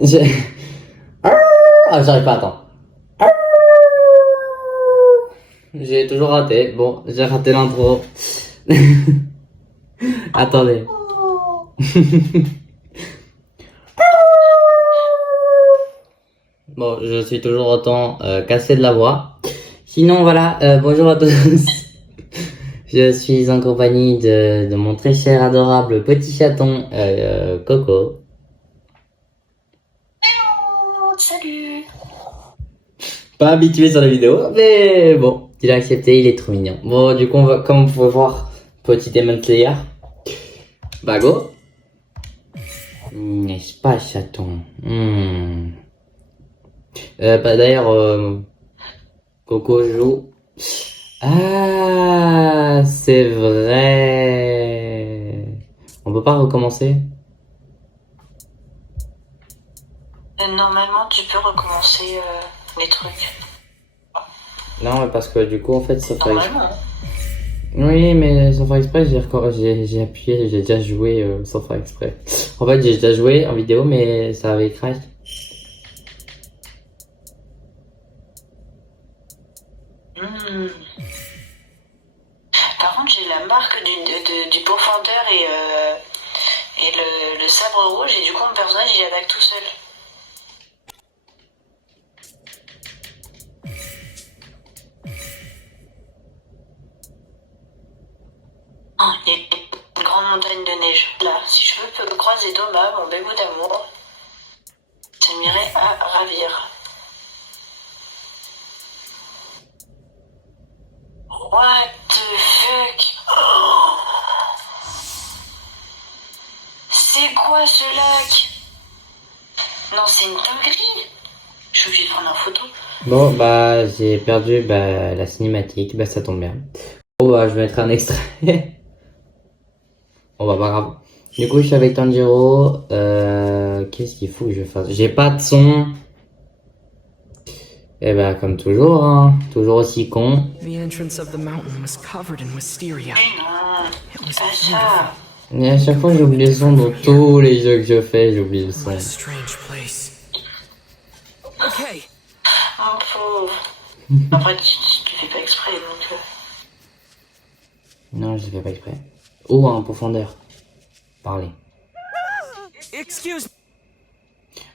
J'ai... Ah, j'arrive pas, attends. J'ai toujours raté. Bon, j'ai raté l'intro. Attendez. Bon, je suis toujours autant cassé de la voix. Sinon, voilà, bonjour à tous. Je suis en compagnie de mon très cher, adorable petit chaton, Coco. Salut. Pas habitué sur la vidéo, mais bon, il a accepté, il est trop mignon. Bon, du coup, comme vous pouvez voir, petit Demon Slayer. Bah go. N'est-ce pas, chaton? Bah d'ailleurs, Coco joue. Ah, c'est vrai. On peut pas recommencer? Normalement, tu peux recommencer les trucs. Non, mais parce que du coup, en fait, ça fait... Normalement. Oui, mais sans faire exprès, j'ai appuyé, j'ai déjà joué sans faire exprès. En fait, j'ai déjà joué en vidéo, mais ça avait crash. Par contre, j'ai la marque du pourfendeur et le sabre rouge, et du coup, mon personnage, il attaque tout seul. Oh, il y a une grande montagne de neige. Là, si je peux croiser Doma, mon bébé d'amour, ça m'irait à ravir. What the fuck? Oh, c'est quoi ce lac? Non, c'est une dinguerie. Je suis obligée de prendre en photo. Bon, bah, j'ai perdu la cinématique, bah ça tombe bien. Bon, bah, je vais mettre un extrait. Bon, bah, pas grave. Du coup, je suis avec Tanjiro. Qu'est-ce qu'il faut que je fasse? J'ai pas de son. Eh ben, comme toujours, hein. Toujours aussi con. The entrance of the mountain was covered in wisteria. Mais non, It was pas beautiful. ça. Et à chaque fois, j'oublie le son dans tous les jeux que je fais, j'oublie le son. What a strange place. Okay. Oh, pauvre. En fait, tu fais pas exprès, donc... Non, je fais pas exprès. Oh, un profondeur. Parlez. Excuse.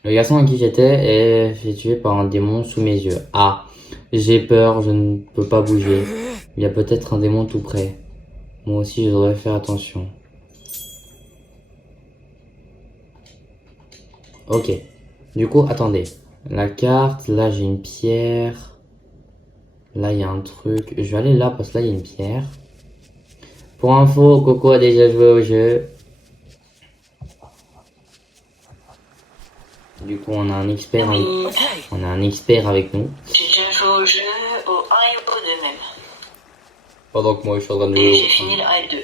Le garçon à qui j'étais est fait tuer par un démon sous mes yeux. Ah, j'ai peur, je ne peux pas bouger. Il y a peut-être un démon tout près. Moi aussi, je devrais faire attention. Ok. Du coup, attendez. La carte, là j'ai une pierre. Là il y a un truc. Je vais aller là parce que là il y a une pierre. Pour info, Coco a déjà joué au jeu. Du coup, on a un expert, Oui. on a un expert avec nous. J'ai déjà joué au jeu, au 1 et au 2 même. Pendant que moi je suis en train de Et j'ai jouer fini le 1 et le 2.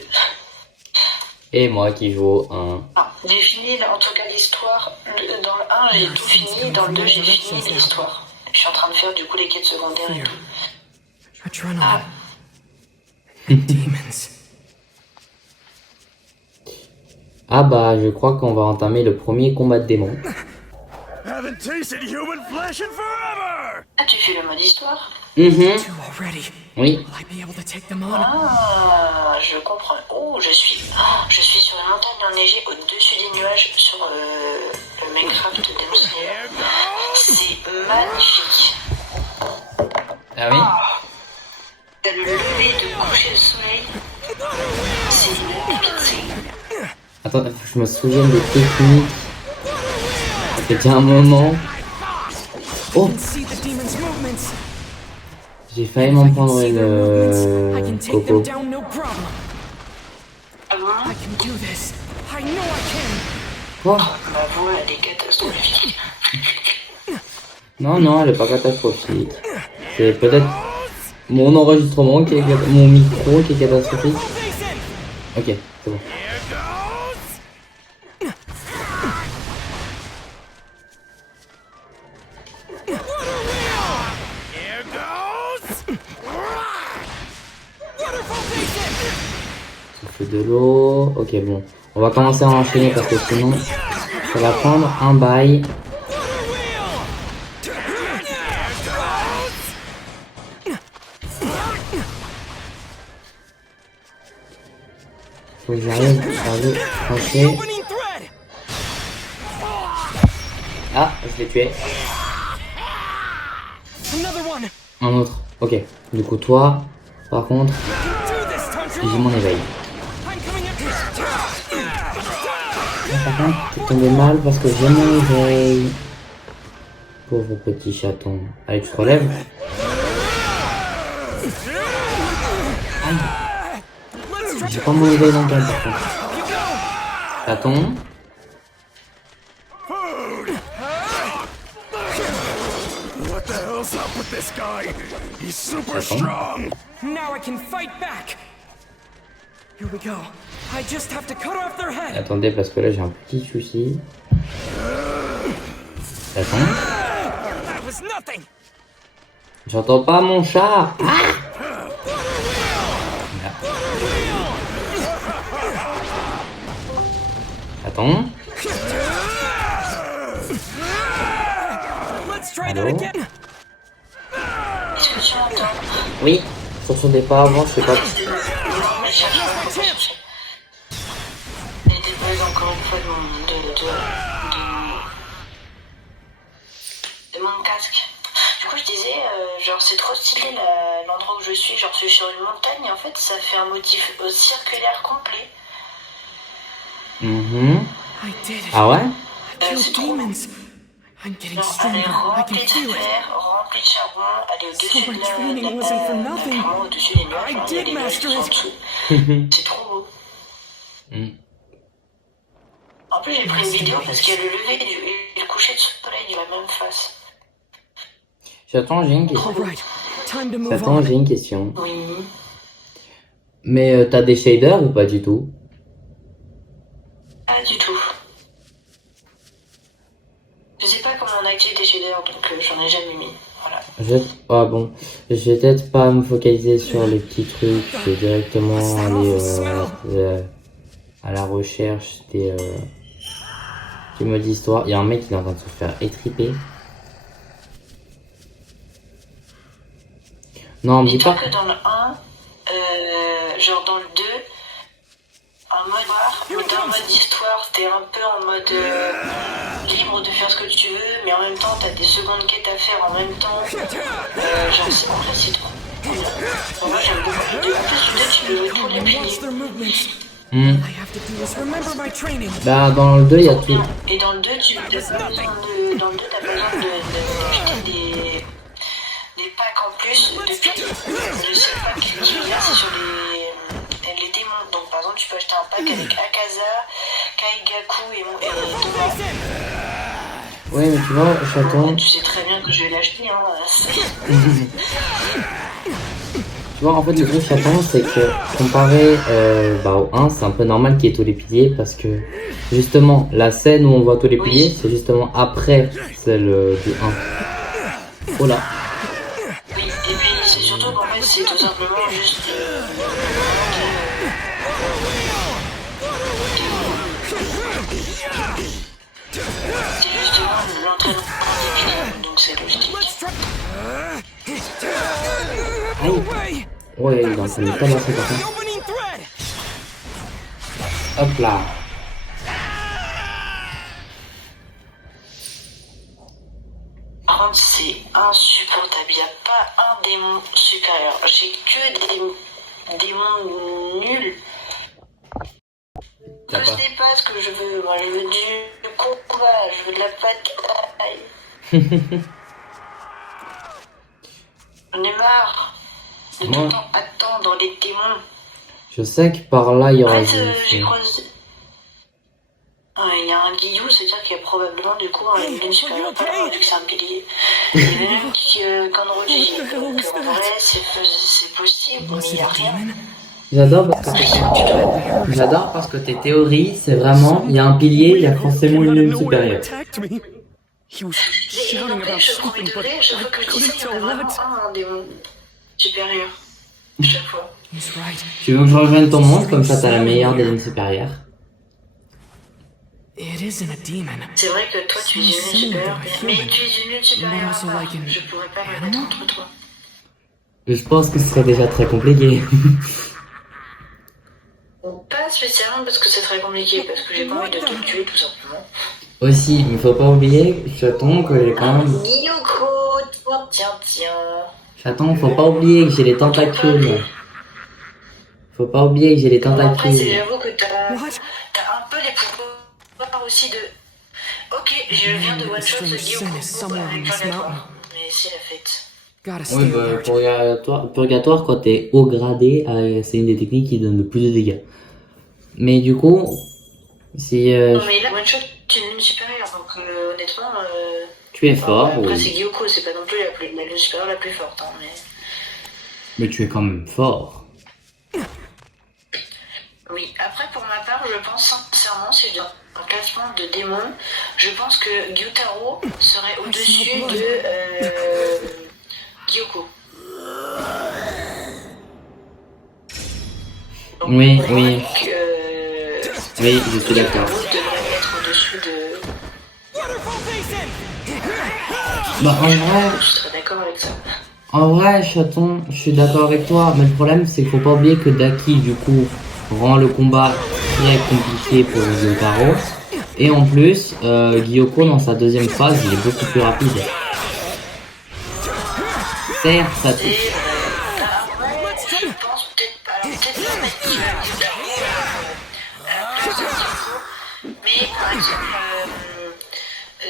Et moi qui joue au 1. Ah, j'ai fini, en tout cas, l'histoire. Dans le 1, j'ai tout fini. Dans le 2, j'ai fini l'histoire. Je suis en train de faire, du coup, les quêtes secondaires et tout. Adrenaline. Demons. Ah bah, je crois qu'on va entamer le premier combat de démon. Haven't tasted human flesh in forever! Ah, tu fais le mode histoire? Two already. Oui. Will I be able to take them on? Ah, je comprends. Oh, je suis sur une montagne enneigée au-dessus des nuages sur le Minecraft Demon Slayer. C'est magnifique. Ah oui? T'as le lever de coucher de soleil. C'est magnifique. Attends, faut que je me souvienne des techniques. Ça fait déjà un moment. Oh, See the demon's movements. j'ai failli m'en prendre See their movements. I can une take Coco. them down, no problem. I can do this. I know I can. Quoi? Ma voix, elle est catastrophique. Non, non, elle est pas catastrophique. C'est peut-être mon enregistrement qui est mon micro qui est catastrophique. Ok, c'est bon. Here goes! Ça fait de l'eau. Ok, bon. On va commencer à enchaîner parce que sinon... Ça va prendre un bail. Faut que j'arrive à le trancher. Ah, je l'ai tué. Un autre. Ok. Du coup, toi, par contre, j'ai mon éveil. Par contre, tu tombé mal parce que j'ai mon éveil. Pauvre petit chaton. Allez, tu te relèves. Aïe. J'ai pas mon éveil dans le cas, par contre. Chaton. What the hell's up with this guy? He's super strong. Now I can fight back. Here we go. I just have to cut off their head. Attendez, parce que là, j'ai un petit souci. Chaton. That was nothing. J'entends pas mon chat. Ah! Attends. Let's try that Allô? again. Est-ce que tu m'entends? Oui. Sur son départ avant, je sais pas. Mais des bugs encore une fois de mon casque. Du coup, je disais, genre, c'est trop stylé l'endroit où je suis. Genre, je suis sur une montagne et en fait, ça fait un motif circulaire complet. Mhm. I did it. Ah ouais? I killed demons. I'm getting Elle est stronger. I can remplie de feel it. fer, remplie de charbon, elle est au-dessus So de my training wasn't for nothing. vraiment au-dessus des nuages, I hein, il y a did des nuages master qui sont en it. dessous. C'est trop beau. Mm. En plus, j'ai pris une vidéo parce qu'il y a le lever et le coucher de soleil de la même face. J'attends, j'ai une question. All right. Time to move J'attends, on. j'ai une question. Oui. Mais t'as des shaders ou pas du tout? Pas du tout. Je sais pas comment on active des shaders, donc j'en ai jamais mis. Voilà. Ah bon, je vais peut-être pas me focaliser sur les petits trucs, je vais directement aller à la recherche des modes d'histoire. Il y a un mec qui est en train de se faire étriper. Non, me dis Dis-toi pas. que dans le 1, genre dans le 2, en mode mais dans le mode histoire, t'es un peu en mode libre de faire ce que tu veux, mais en même temps, t'as des secondes quêtes à faire en même temps. Genre, c'est en fait, c'est trop. Bon, moi, j'aime beaucoup les deux. En plus, le 2, tu peux tous les Watch plier. their movements. Hmm. I have to do is remember my training. Bah, dans le 2, il y a tout. Et dans le 2, t'as pas besoin de jeter des packs en plus de pieds. Le seul pack qui vient, c'est sur les démons. Donc, par exemple, tu peux acheter un pack avec Akaza, Kaigaku et Doma. Ouais, mais tu vois, chaton, Tu sais très bien que je vais l'acheter, hein. tu vois, en fait, le truc chaton, c'est que comparé au 1, c'est un peu normal qu'il y ait tous les piliers parce que justement, la scène où on voit tous les piliers, c'est justement après celle du 1. Oh là. Oui, et puis c'est surtout qu'en fait, c'est tout simplement juste. C'est justement l'entraînement des piliers, donc c'est logique. Aïe. Ouais, il est en train de me tabasser par The contre. opening thread. Hop là. Par contre, c'est insupportable. Il n'y a pas un démon supérieur. J'ai que des démons nuls. Je T'as pas. sais pas ce que je veux. Moi, je veux du combat. Je veux de la bataille. J'en ai marre de tout Moi. le temps attendre les démons. Je sais que par là, il y En aura fait, j'ai du... croisé. Ah, il y a un guillou, c'est-à-dire qu'il y a probablement du coup un lune supérieur pas loin, vu que c'est un pilier. Il y a même qui Kanroji. Donc en vrai, c'est possible, mais il n'y a rien. J'adore parce que tes théories, c'est vraiment, il y a un pilier, il y a forcément une lune supérieure. Attacked me. He was Et shouting about n'empêche, au something, premier but degré, chaque I fois que je dis ça, couldn't il y en a tell vraiment what. un démon supérieur. Chaque fois. He's right. Tu veux que je rejoigne ton monde, comme ça t'as la meilleure des lunes supérieures. It isn't a demon. C'est vrai que toi tu es une Sounds lune similar supérieure, to a mais human. tu es une lune supérieure But à also part. like an Je pourrais pas me mettre animal? entre toi. Je pense que ce serait déjà très compliqué. Bon, pas spécialement parce que c'est très compliqué, parce que j'ai pas envie de te tuer tout simplement. Aussi, il faut pas oublier, chaton, que j'ai quand même... Gyoko, tiens. Chaton, faut pas oublier que j'ai les tentacules. Faut pas oublier que j'ai les Bon, après, c'est- tentacules. j'avoue que t'as What? un peu les pouvoirs aussi de... Ok, je viens de one-shot Strange Gyoko sin is somewhere on this purgatoire. mountain. Mais c'est la fête. Gotta stay Oui, bah, alert. purgatoire, quand t'es haut gradé, c'est une des techniques qui donne le plus de dégâts. Mais du coup, si Non mais là, one-shot, tu es une lune supérieure, donc honnêtement... tu es fort, après, oui. c'est Gyoko, c'est pas non plus la lune supérieure la plus forte, hein, mais... Mais tu es quand même fort. Oui, après pour ma part, je pense sincèrement, si je dois un classement de démons, je pense que Gyutaro serait au-dessus de Gyoko. Donc, Oui, pour oui. moi, Oui, je suis d'accord. Gyutaro devrait être au-dessus de... Bah, en vrai, Je serais d'accord avec ça. chaton, je suis d'accord avec toi. Mais le problème, c'est qu'il faut pas oublier que Daki, du coup, rend le combat très compliqué pour Gyutaro. Et en plus, Gyoko, dans sa deuxième phase, il est beaucoup plus rapide. Certes, ça C'est vrai. Après, je pense peut-être pas mettre Gyutaro à la place de Gyoko, mais par exemple,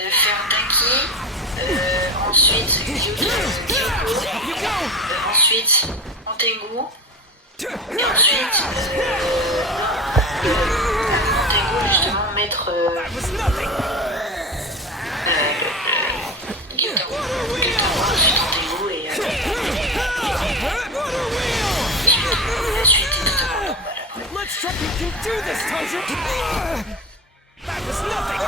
faire Daki, ensuite Gyoko, ensuite Antengu, et ensuite Antengu justement mettre Gyutaro, ensuite Antengu et la suite est totalement normale après. Let's try. You can do this, Tanjiro. That was nothing.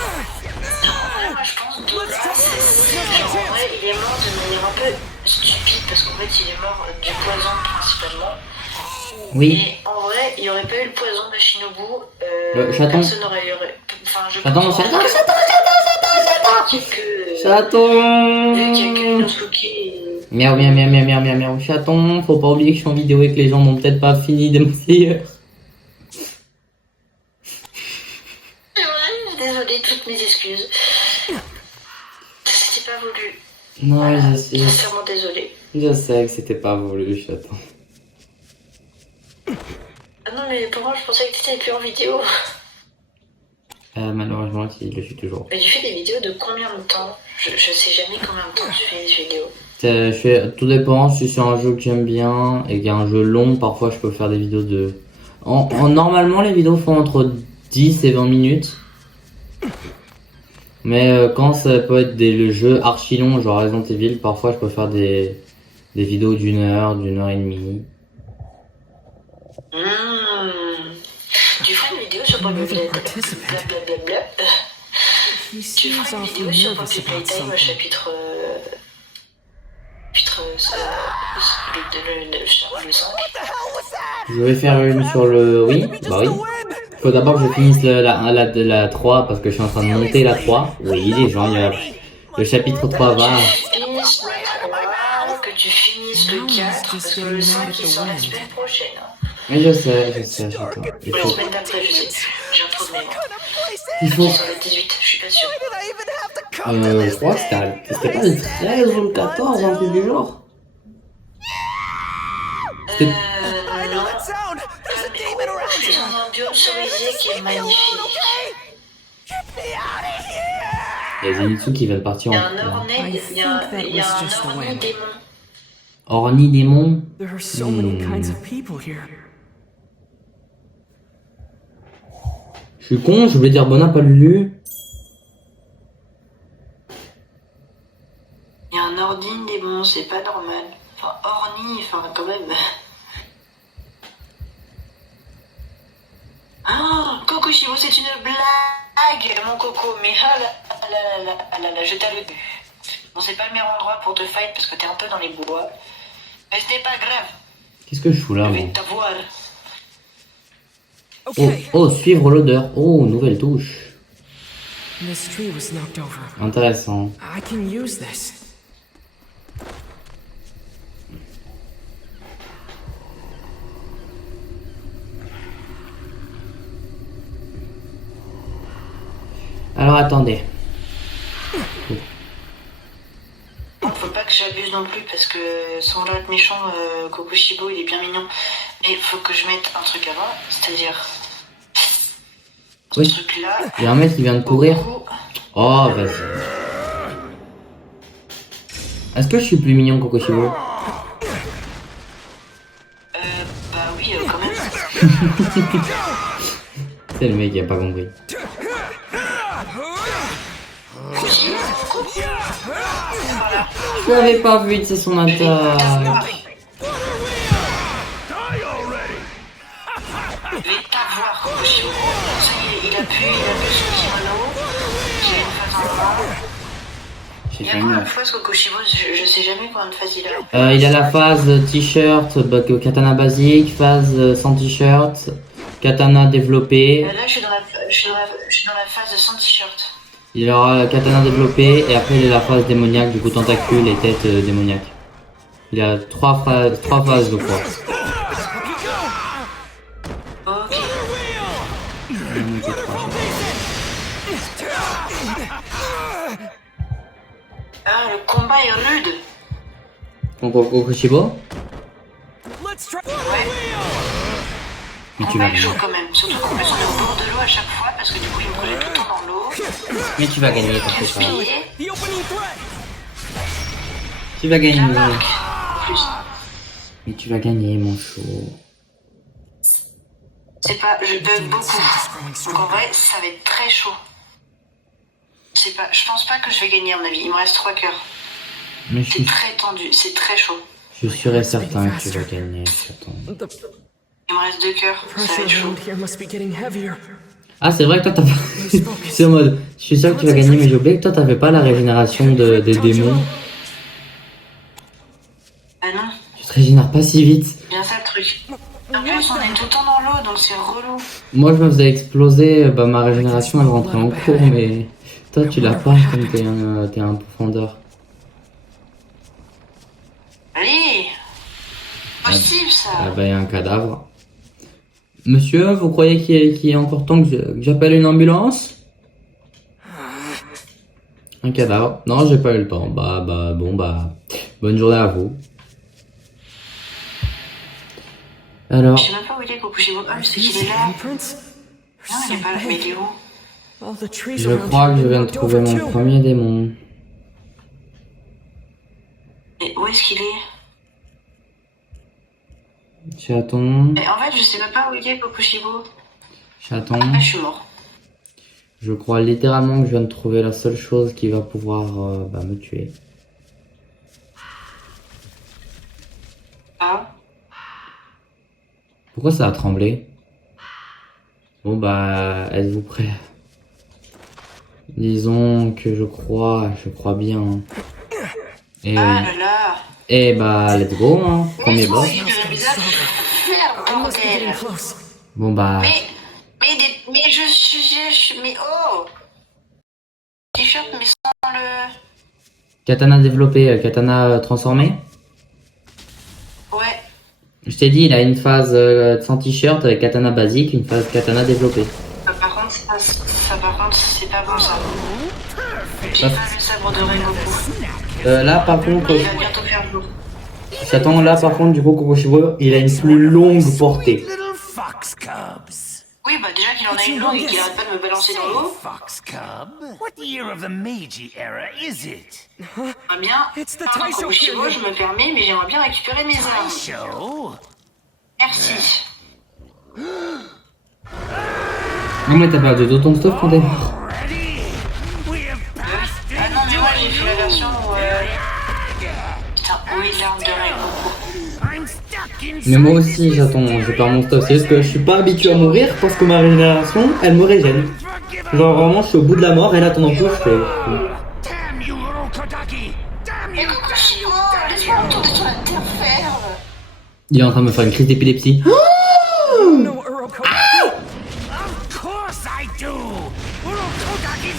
Ouais, moi je pense que genre, en vrai il est mort de manière un peu stupide parce qu'en fait il est mort du poison principalement. oui. Et en vrai il n'y aurait pas eu le poison de Shinobu, chaton. personne n'aurait eu... Enfin je Chaton, pense chaton, que... Chaton. Vu qu'il y a que Inosuke et... Miaou, miaou, miaou, miaou, miaou, miaou, miaou, chaton. Faut pas oublier que je suis en vidéo et que les gens n'ont peut-être pas fini de me dire. Désolée, toutes mes excuses. C'était pas voulu. Non, Voilà, je sais. sincèrement désolée. Je sais que c'était pas voulu, chaton. Ah non mais pour moi je pensais que t'étais plus en vidéo. Malheureusement, si, je le suis toujours. Mais tu fais des vidéos de combien de temps? Je sais jamais combien de temps tu fais des vidéos. Tout dépend, si c'est un jeu que j'aime bien et qu'il y a un jeu long, parfois je peux faire des vidéos de... Normalement, les vidéos font entre 10 et 20 minutes. Mais quand ça peut être le jeu archi long, genre Resident Evil, parfois je peux faire des vidéos d'une heure et demie. Tu ferais une vidéo sur Poppy Playtime. He Tu seems ferais une awfully vidéo sur nervous Poppy about Playtime au something. chapitre... le 5. Je vais faire une sur le... Oui, bah oui. Faut d'abord que je finisse la 3 parce que je suis en train de monter la 3. Oui, les gens, le chapitre 3 va... Finisses le 3, que tu finisses le 4, parce que le 5 il sort la semaine prochaine. Hein. Mais je sais, chaton. Ou la semaine d'après, je sais plus. J'ai un trou de mémoire. Il faut... Il sort le 18, je suis pas sûre. Je crois que c'était pas le 13 ou le 14, un truc du genre. Non. C'est un biome cerisier qui est magnifique. Il y a Zenitsu qui vient de partir Il y en... a un orné, il y a un orné démon. Orni démon. There are so many kinds of people here. Je suis con, je voulais dire bon pas lu. Il y a un ordine démon, c'est pas normal. Enfin, orni, enfin quand même. Ah, Kokushibo, c'est une blague, mon coco, mais je t'avais vu. Bon, c'est pas le meilleur endroit pour te fight parce que t'es un peu dans les bois. Mais ce n'est pas grave, Qu'est-ce que je fous là, je moi? vais t'avoir. Oh, Okay. oh, suivre l'odeur. Oh, nouvelle touche. This tree was knocked over. Intéressant. I can use this. Alors attendez. Faut pas que j'abuse non plus parce que sans vouloir être méchant, Kokushibo il est bien mignon. Mais faut que je mette un truc avant, c'est-à-dire ce Oui. truc-là. Il y a un mec qui vient de courir. Au cou. Oh, vas-y. Est-ce que je suis plus mignon que Kokoshibo? Bah oui, quand même. C'est le mec qui a pas compris. Voilà. Je l'avais pas vu, c'est son attaque. Die already! Mais t'avoir Kokushibo. Ça y est, il a pu son kimono. J'ai une phase en bas. J'ai Il y a fait combien une- de phases Kokushibo? Je sais jamais combien de phases il a. Il a la phase t-shirt, katana basique, phase sans t-shirt, katana développé. Là, je suis dans la phase sans t-shirt. Il aura katana développé et après il a la phase démoniaque, du coup tentacule et tête démoniaque. Il a trois phases je crois. Ok. Ah, le combat est rude. Donc Kokushibo, Let's try. Ouais. mais Le tu vas combat est chaud gagner. quand même. Surtout qu'en plus on est au bord de l'eau à chaque fois parce que du coup il me brûle tout le temps dans l'eau. Mais tu vas gagner, t'en fais pas. Gaspillé. The opening threat. Tu vas gagner. La marque. En plus. Mais tu vas gagner mon chou. C'est pas, je bug beaucoup. Donc en vrai, ça va être très chaud. Je pense pas que je vais gagner à mon avis. Il me reste 3 cœurs. Mais je C'est suis, très tendu, c'est très chaud. je suis sûr et certain que tu vas gagner. J'attends. The Il me reste 2 cœurs. Ça va pressure être chaud. around here must be getting heavier. Ah c'est vrai que toi t'as pas... C'est en mode, je suis sûr que tu vas gagner mais j'ai oublié que toi t'avais pas la régénération des démons. Ah non, Tu te régénères pas si vite. c'est bien ça le truc. En plus, on est tout le temps dans l'eau, donc c'est relou. Moi je me faisais exploser, bah ma régénération elle rentrait en cours mais toi tu l'as pas comme t'es un profondeur. Allez, possible ça. Ah bah y a un cadavre. Monsieur, vous croyez qu'il est encore temps que j'appelle une ambulance? Un cadavre. Non, j'ai pas eu le temps. Bon, bonne journée à vous. Alors, Je sais même pas où il est, Kokushibo. Ah, c'est qu'il These est là. handprints? Non, il est pas là, mais il est où? All the trees je around crois here que je were viens de knocked trouver over mon too. premier démon. Mais où est-ce qu'il est? Chaton, Mais en fait, je sais même pas où il est, Kokushibo. chaton. Ah, je suis mort. Je crois littéralement que je viens de trouver la seule chose qui va pouvoir me tuer. Ah, Pourquoi ça a tremblé? Bon bah, êtes-vous prêts? Disons que je crois bien. Et, ah là là. et bah, let's go, hein. Premier boss. Oui, le visage. Merde, I must be getting bordel. close. Bon bah, Mais je suis, mais oh! T-shirt, mais sans le. katana développé, katana transformé. Ouais. Je t'ai dit, il a une phase sans t-shirt avec katana basique, une phase katana développée. Par contre, c'est pas bon ça. J'ai pas le sabre de Rengoku. Là, par contre, Il va bientôt faire jour. j'attends là, par contre, du coup, Kokoshibo, il a une plus longue portée. Little fox cubs. Oui, bah déjà qu'il en a une longue et qu'il arrête pas de me balancer dans l'eau. Fox cub. What year of the Meiji era is it? Pas bien. It's the Pardon, Taisho Kokushibo, period. je me permets, mais j'aimerais bien récupérer mes armes. Show. Merci. Non, mais t'as perdu d'autant de stuff quand t'es mort. Ready? We have passed Ah non, mais moi j'ai fait la version où. Putain, où est l'arme de Rengoku? I'm stuck inside. Mais moi aussi, j'attends, je perds mon stuff. C'est juste que je suis pas habitué à mourir parce que ma régénération, elle me régène. Genre vraiment, je suis au bout de la mort et là, ton emploi, je fais... Damn you, Urokodaki! Damn Mais you! Kokushibo, laisse-moi retourner sur la terre ferme. Il est en train de me faire une crise d'épilepsie. No, Uroko.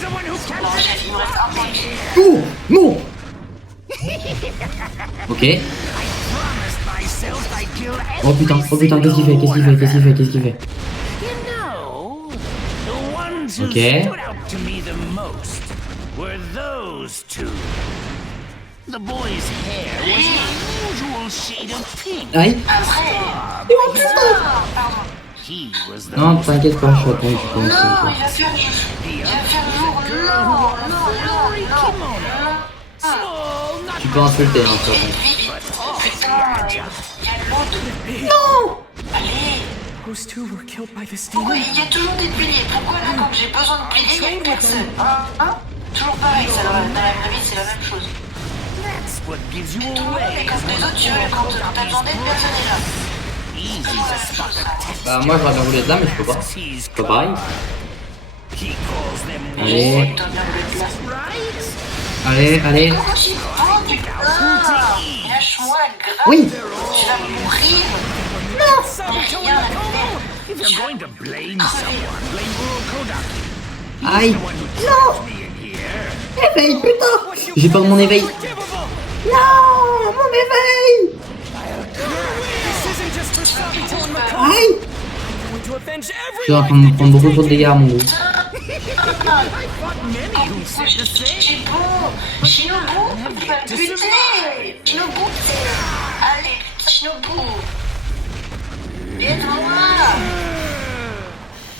the one who Non, captured il me reste un point de vie. Oh non. Ok. promised myself I'd kill Oh putain, qu'est-ce qu'il fait? You know, the ones who Okay. stood out to me the most were those two. The boy's hair was an unusual shade of pink. Aïe. Après, pardon. He was the Non, most t'inquiète pas, je t'attends, Non, il va faire jour. Il va faire jour. Non. small, not Tu peux insulter, hein, de toute façon. Putain, il y a l'autre. Non. Allez. Those two were killed by this Pourquoi demon. il y a toujours des piliers? Pourquoi là, quand j'ai besoin de piliers, il n'y a personne? Hein? Toujours pareil, ça, dans la vraie vie, c'est la même chose. that's what gives you Tout le monde est away. comme les autres, tu veux, quand t'as demandé, personne n'est là. Easy Toujours la to même spot chose, a ça. test. Bah moi j'aurais bien voulu être là mais je peux pas. He's C'est pas pareil. He calls them Allez, Putain, merde, le plat. right. allez. Pourquoi tu prends, putain? Lâche-moi, grave. Oui. Tu vas mourir. Sabito Rien. If you're going to blame someone, blame Urokodaki. Aïe. Non. Me in here. Éveil, putain. J'ai peur de mon éveil. Non, mon éveil. This isn't just for Sabito and Makoto. Aïe. I'm going to avenge Je suis en train de me prendre beaucoup trop de dégâts à mon goût. Many who said the same. C'est bon. Shinobu, tu vas le buter. Shinobu, allez, Shinobu. Aide-moi.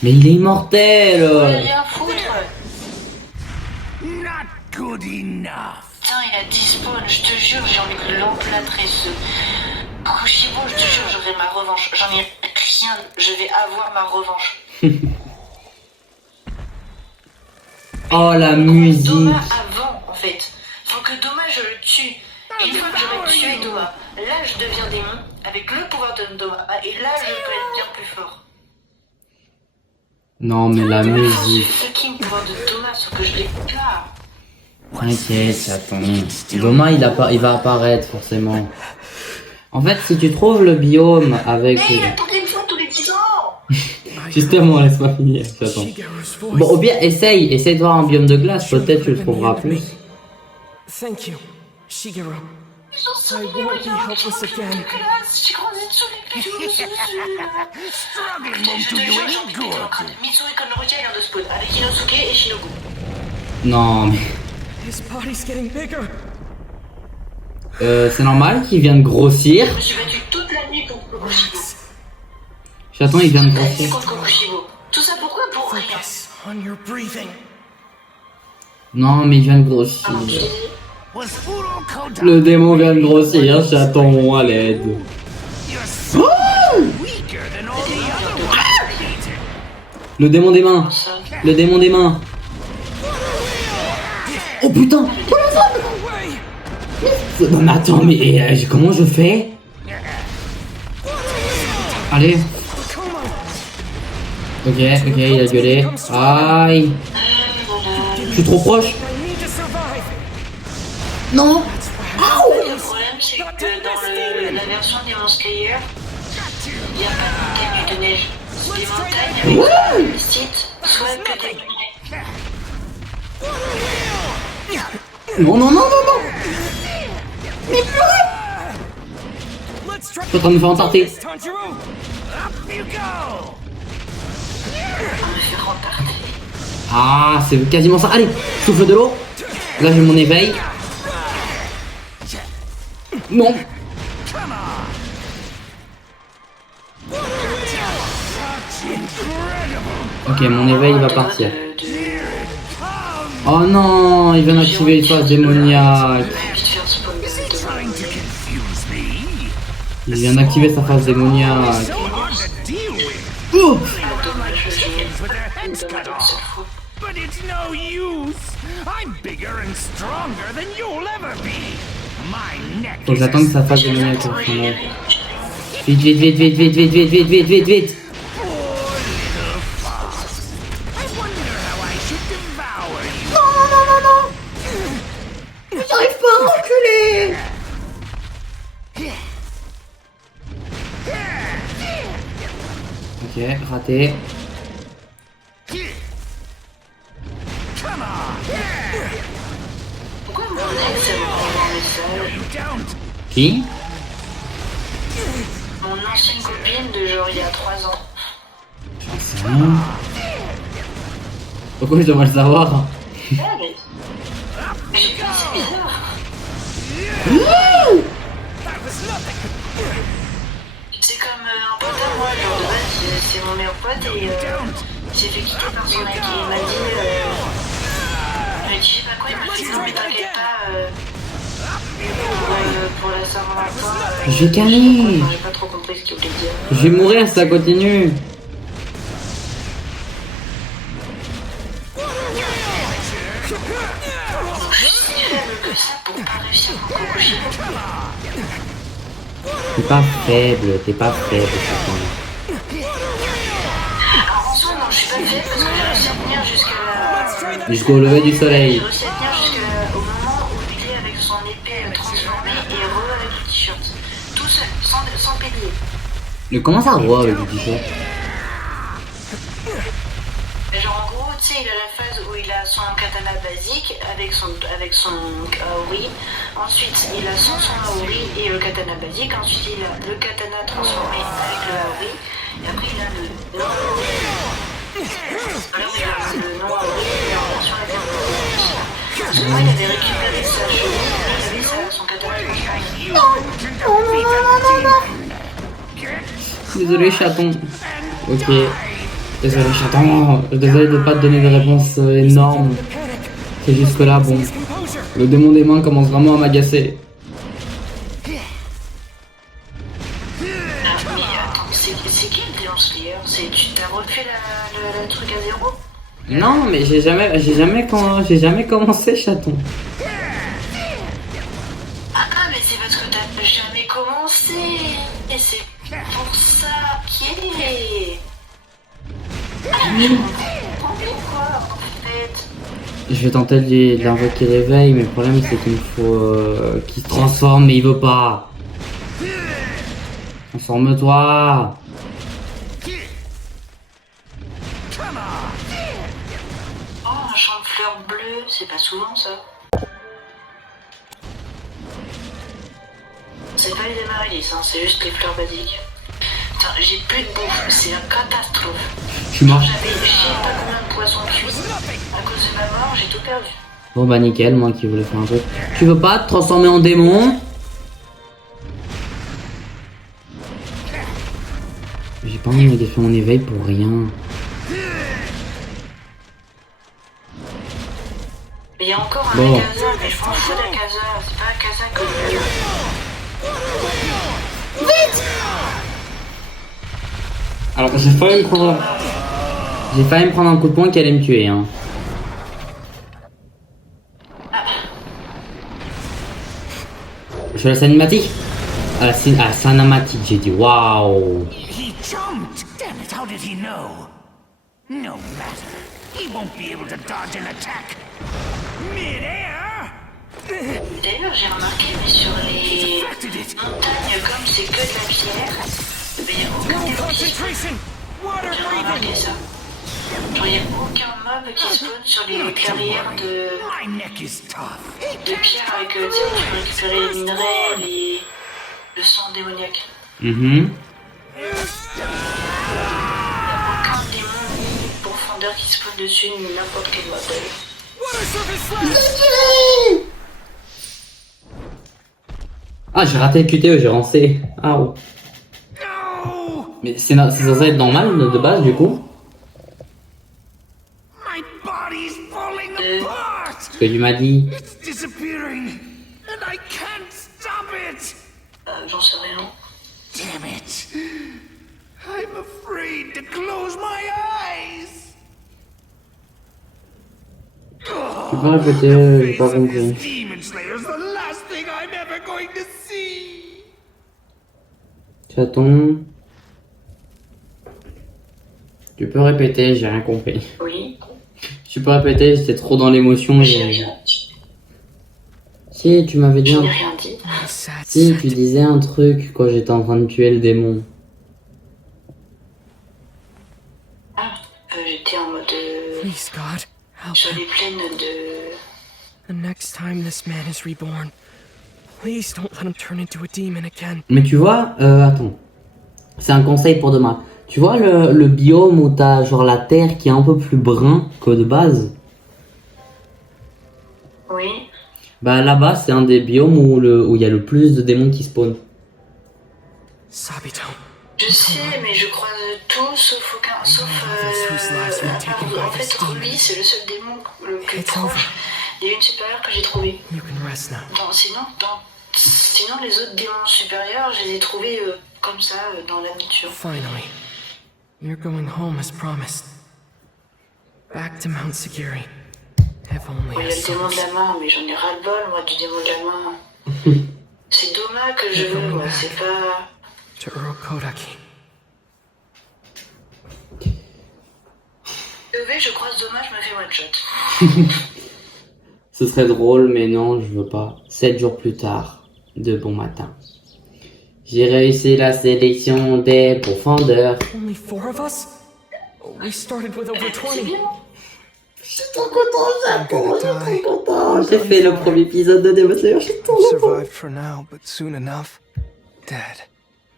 Mais il est immortel. Rien foutre. Not good enough. Putain, il a despawn, je te jure, j'ai envie de l'emplâtrer ce Kushibo, je te jure, j'aurai ma revanche. J'en ai rien, je vais avoir ma revanche. Oh la Doma musique. avant, en fait. Faut que Doma, je le tue. Et une fois que j'aurai tué Doma, là, je deviens démon, avec le pouvoir de Doma. Et là, je peux être bien plus fort. Non mais la musique. Ce fucking pouvoir de Doma, sauf que je l'ai pas. T'inquiète, attends. Demain il va apparaître forcément. En fait, si tu trouves le biome avec... Mais il a toutes les fois, tous les 10 ans. Justement, laisse-moi finir, j'attends. Shigeru's voice. Bon, au bien, essaye de voir un biome de glace, peut-être tu le trouveras plus. Thank you, Shigeru. J'en sais I rien, won't be il y a un helpless truc again. de classe, j'ai grandi sous les pieds. Struggling won't do you any good. Mitsui Konoruja vient de spawn avec Inosuke et Shinobu. Non, mais... His body's getting bigger. c'est normal qu'il vienne de grossir. Je me suis battu toute la nuit contre Kokushibo. J'attends, il vient de Toute la nuit grossir. contre Kokushibo. Tout ça pourquoi? Pour rien. Focus on your breathing. Non, mais il vient de grossir. Was Urokodaki Le démon vient de grossir, j'attends à l'aide. you're so weaker than all the other ones defeated. Le démon des mains. Ça. Le démon des mains. Oh putain. Non mais attends, mais comment je fais? Allez. Ok, il a gueulé. Aïe. Je suis trop proche. I need to survive. Non. Le problème, c'est que dans la version Demon Slayer, il n'y a pas de montagne de neige. Des montagnes avec des sites, soit que des nuages. Non. Let's try Je suis en train de me faire entarter. this, Tanjiro. Up you go. Ah, c'est quasiment ça. Allez, souffle de l'eau. Là, j'ai mon éveil. Non. Ok, mon éveil va partir. Oh non, il vient d'activer une phase démoniaque. Trying to confuse me. Il vient d'activer sa phase démoniaque. So hard to deal with. Oh, With their heads cut off. But it's no use. I'm bigger and stronger than you'll ever be. My neck faut que is j'attende que sa phase démoniaque revienne. Vite. poor little fox. I wonder how I should devour you. J'arrive pas à reculer. Ok, raté. Come on. ex, elle m'a envoyé un message. You don't. Qui? Mon ancienne copine de genre il y a 3 ans. J'en sais rien. Pourquoi je devrais le savoir? Ah, mais... J'ai dit, c'est bizarre. That was nothing. C'est comme un pote à moi, genre de base, c'est mon meilleur pote et il s'est fait quitter par son mec et il m'a dit, je sais pas quoi, il m'a dit non mais t'inquiète pas, pour la Saint-Valentin, J'ai calé. j'ai pas trop compris ce qu'il voulait dire. Je vais mourir si ça continue. Donc je suis si faible que ça pour pas réussir mon coucher. T'es pas faible, Chaton. Alors en soi non, je suis pas faible parce que j'ai réussi à tenir jusqu'à Jusqu'au lever du soleil. J'ai réussi à tenir jusqu'au moment où il est avec son épée transformée et avec le t-shirt. Tout seul, sans pilier. Mais comment ça voit avec le t-shirt? Genre en gros, tu sais, il a la phase où il a son katana basique avec son Aori. Ensuite, il a son Aori et le katana basique. Ensuite, il a le katana transformé avec le Aori. Et après, il a le non Aori. Alors, il a le non Aori et en version interne. Parce que moi, il avait récupéré sa chemise, il avait son katana transformé. Désolé, Chaton. Ok. Désolé, Chaton. Désolé de pas te donner des réponses énormes. C'est jusque là, bon. Le démon des mains commence vraiment à m'agacer. Ah, mais attends, c'est qui le Demon Slayer? Tu t'as refait le truc à zéro? Non, mais j'ai jamais commencé, Chaton. Ah, mais c'est parce que t'as jamais commencé. Et c'est pour ça qu'il est. Ah, je comprends pourquoi, en fait. Je vais tenter de l'invoquer l'éveil, mais le problème c'est qu'il me faut qu'il se transforme, mais il veut pas. Transforme-toi. Oh, un champ de fleurs bleues, c'est pas souvent ça. C'est pas les amaryllis, hein, c'est juste les fleurs basiques. Putain, j'ai plus de bouffe, c'est la catastrophe. Je suis mort. J'avais je sais pas combien de poissons cuits. À cause de ma mort, j'ai tout perdu. Bon bah nickel, moi qui voulais faire un truc. Tu veux pas te transformer en démon? J'ai pas envie de faire mon éveil pour rien. Mais il y a encore un Bon. Akaza, mais je m'en fous d'Akaza, c'est pas Akaza que je veux. Alors j'ai failli me prendre un coup de poing qui allait me tuer, hein. Je fais la cinématique? Ah, la cinématique, j'ai dit waouh. He jumped. Damn it, how did he know? No matter. He won't be able to dodge an attack. Mid-air? D'ailleurs, j'ai remarqué, mais sur les montagnes, comme c'est que de la pierre, il n'y a aucun démon qui spawn. J'ai remarqué ça. Genre, il n'y a aucun mob qui spawn sur les carrières My neck is tough. de pierre avec, tu sais, où tu peux récupérer les minerais, le sang démoniaque. Mhm. Il n'y a aucun démon ni profondeur qui spawn dessus, ni n'importe quel mob d'ailleurs. Ah, j'ai raté le QTE, j'ai lancé. Ah, oh. No! Mais c'est censé être normal de base du coup? My body's falling apart! Ce que tu m'as dit. It's disappearing, and I can't stop it! J'en sais rien. Damn it! I'm afraid to close my eyes! Tu peux répéter, j'ai pas compris. This Demon Slayer's the last thing I'm ever going to see! Chaton. Tu peux répéter, j'ai rien compris. Oui. Tu peux répéter, j'étais trop dans l'émotion. J'ai rien dit. Si, tu m'avais dit Je un... n'ai rien dit. Si, tu disais un truc quand j'étais en train de tuer le démon. Ah, j'étais en mode. Please, God, help. J'avais pleine de. The next time this man is reborn, please don't let him turn into a demon again. Mais tu vois, attends. C'est un conseil pour demain. Tu vois le biome où t'as genre la terre qui est un peu plus brun que de base? Oui. Bah là-bas, c'est un des biomes où il y a le plus de démons qui spawnent. Sabito. Je sais, mais je croise tout sauf aucun. Sauf. En fait, lui, c'est le seul démon le plus proche. Il y a une supérieure que j'ai trouvée. You can rest now. Sinon, les autres démons supérieurs, je les ai trouvés comme ça, dans la nature. Finally, you're going home as promised. Back to Mount Sagiri. If only Il y a I le démon de saw. la main, mais j'en ai ras-le-bol, moi, du démon de la main. C'est Doma que je veux, moi, c'est pas... To Urokodaki. Je croise Doma, je me fais one-shot. Ce serait drôle, mais non, je veux pas. 7 jours plus tard, de bon matin. J'ai réussi la sélection des profondeurs. Only 4 of us? We started with over 20. Je suis trop content, j'ai fait le premier épisode de Demon Slayer, je suis trop content. Survived for now, but soon enough, dead.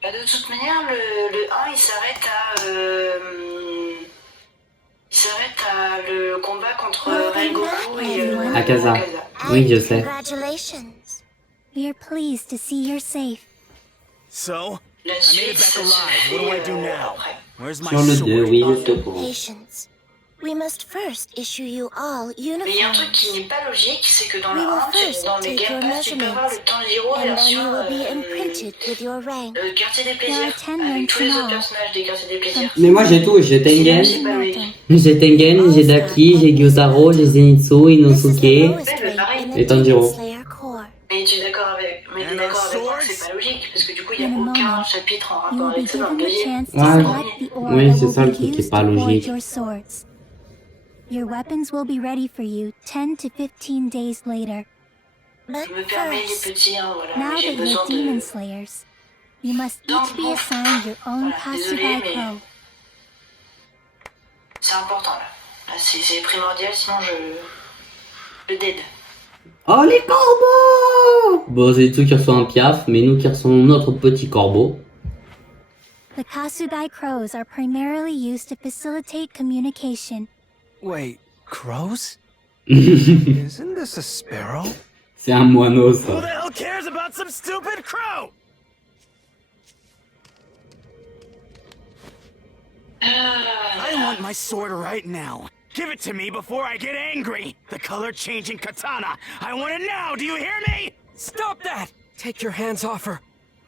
Bah, de toute manière, le 1, il s'arrête à le combat contre Rengoku et Akaza. Oui, je sais. Congratulations. We are pleased to see you're safe. So, La I made it suite, back ça se alive. What do I do fait now? après. Where's my Sur le 2, sword? oui, je te comprends. Patience. We must first issue you all Mais il y a un truc uniforms. qui n'est pas logique, c'est que dans le We will 1, first dans les take your Game Pass, tu peux avoir measurements, le Tanjiro and then you version will be imprinted with your rank. le quartier des There plaisirs, are 10 avec ranks tous les in autres all. personnages des quartiers des plaisirs. Mais moi j'ai tout, j'ai Tengen, C'est pas logique. j'ai Tengen, j'ai Daki, j'ai Gyotaro, j'ai Zenitsu, This is the Inosuke. lowest Ouais, rank in Et the Tanjiro. Demon Slayer Corps. Mais tu es d'accord avec moi And que our c'est pas logique, parce que du coup, il n'y In a a aucun moment, chapitre en You rapport will be avec ça dans le given the deuxième. chance to Ouais. select the ore Oui, that c'est will ça, le be truc qui est used pas to forge logique. your swords. Your weapons will be ready for you 10 to 15 days later. But Je me permets les first, petits, hein, voilà, now mais j'ai that you're besoin Demon de... Slayers, you must Donc, each be bon, assigned your own voilà, désolé, Kasugai mais- Crow. C'est important, là. Là, c'est primordial, sinon je dead. Oh les corbeaux! Bon, Zenitsu qui reçoit un piaf, mais nous qui recevons notre petit corbeau. The Kasugai Crows are primarily used to facilitate communication. Wait, crows? Isn't this a sparrow? C'est un moineau Who ça. the hell cares about some stupid crow? I want my sword right now. Give it to me before I get angry. The color-changing katana. I want it now. Do you hear me? Stop that! Take your hands off her,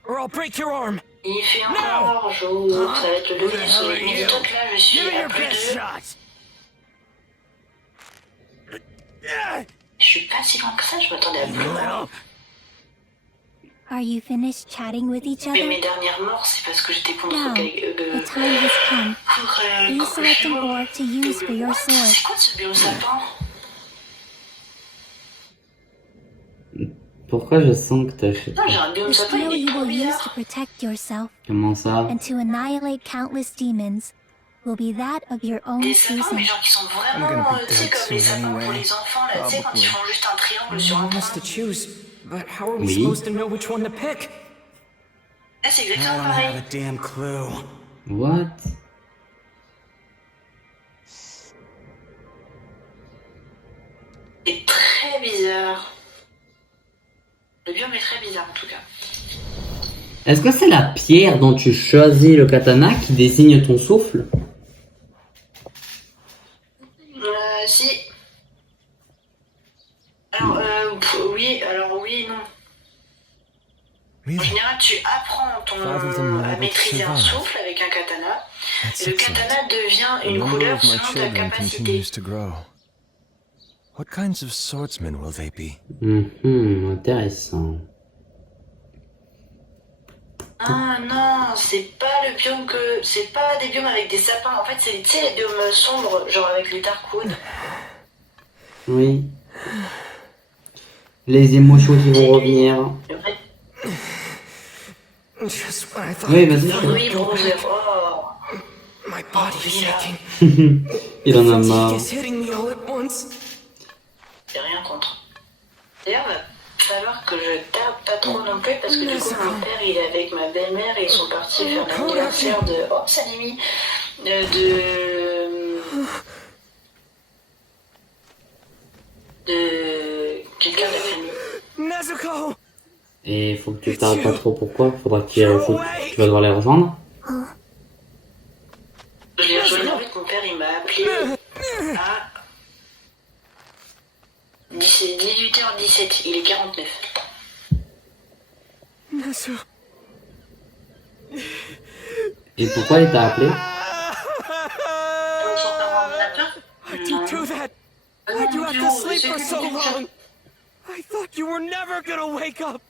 or I'll break your arm. Il fait encore jour, ça va être le Who the hell are deuxième. you? Donc là, je suis Give me à your plus best de... shot. Je suis pas si loin que ça, je m'attendais à plus loin. Little. Are you finished chatting with each Mais other? mes dernières morts, c'est parce que j'étais contre... Now, the time has come. Please select an ore to use for your sword. C'est quoi ce biosapin? Pourquoi je sens que t'as acheté? Non, j'ai un The biosapin, steel il est you trop will use bizarre. to protect yourself Comment ça? and to annihilate countless demons will be that of your own Des sapins, choosing. mais genre qui sont I'm gonna vraiment, be tu sais, dead comme les soon sapins pour anyway. les enfants, là, tu sais, quand Probably. ils font juste un triangle sur un One has to tronc. choose, but how are we Oui. supposed to know which one to pick? Là, c'est I exactement don't have pareil. a damn clue. What? C'est très bizarre. Le biome est très bizarre, en tout cas. Est-ce que c'est la pierre dont tu choisis le katana qui désigne ton souffle? Si. Alors, oui, non. En Really? général, tu apprends Five of them were à able to maîtriser un survive. souffle avec un katana. That's Et le excellent. katana devient The une number couleur of my selon ta children capacité. continues to grow. What kinds of swordsmen will they be? Intéressant. Ah non, c'est pas le biome que... C'est pas des biomes avec des sapins. En fait, c'est, tu sais, les biomes sombres, genre avec les Darkwood. Oui. Les émotions qui vont revenir. Le vrai Just when I thought Oui, I could vas-y. finally bruit go bronzer. back, Oh. my body is Yeah. aching. Il en a Fatigue marre. is hitting me all at once. J'ai rien contre. D'ailleurs, va falloir que je tarde pas trop non plus parce que du coup, mon père il est avec ma belle-mère et ils sont partis faire l'anniversaire de. Oh, Sanimi! De quelqu'un de la famille. Nezuko! Et faut que tu tardes pas trop, pourquoi? Faudra que tu vas devoir les rejoindre. Je l'ai rejoint en fait, mon père il m'a appelé à 18h17, il est 49. Nezu. Et pourquoi il t'a appelé? Comme son père en appelle. Why'd you do that? Why'd you have to sleep for so long? I thought you were never gonna wake up.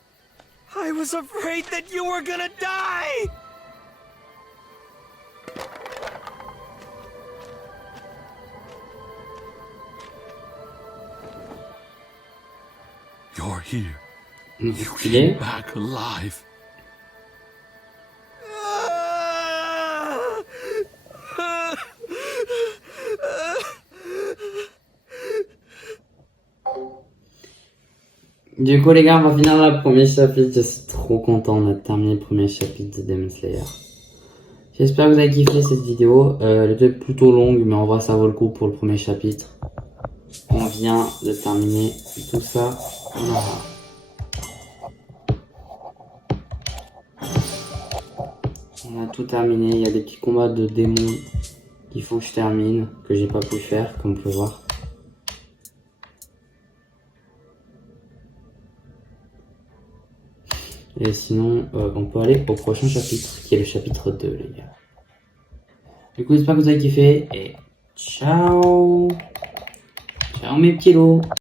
I was afraid that you were gonna die. You're here. Il est? Back alive. Du coup les gars, on va finir le premier chapitre, je suis trop content, on a terminé le premier chapitre de Demon Slayer. J'espère que vous avez kiffé cette vidéo, elle était plutôt longue mais en vrai ça vaut le coup pour le premier chapitre. On vient de terminer tout ça, voilà. On a tout terminé, il y a des petits combats de démons qu'il faut que je termine, que j'ai pas pu faire comme vous pouvez voir. Et sinon, on peut aller au prochain chapitre, qui est le chapitre 2, les gars. Du coup, j'espère que vous avez kiffé, et ciao! Ciao mes petits loups!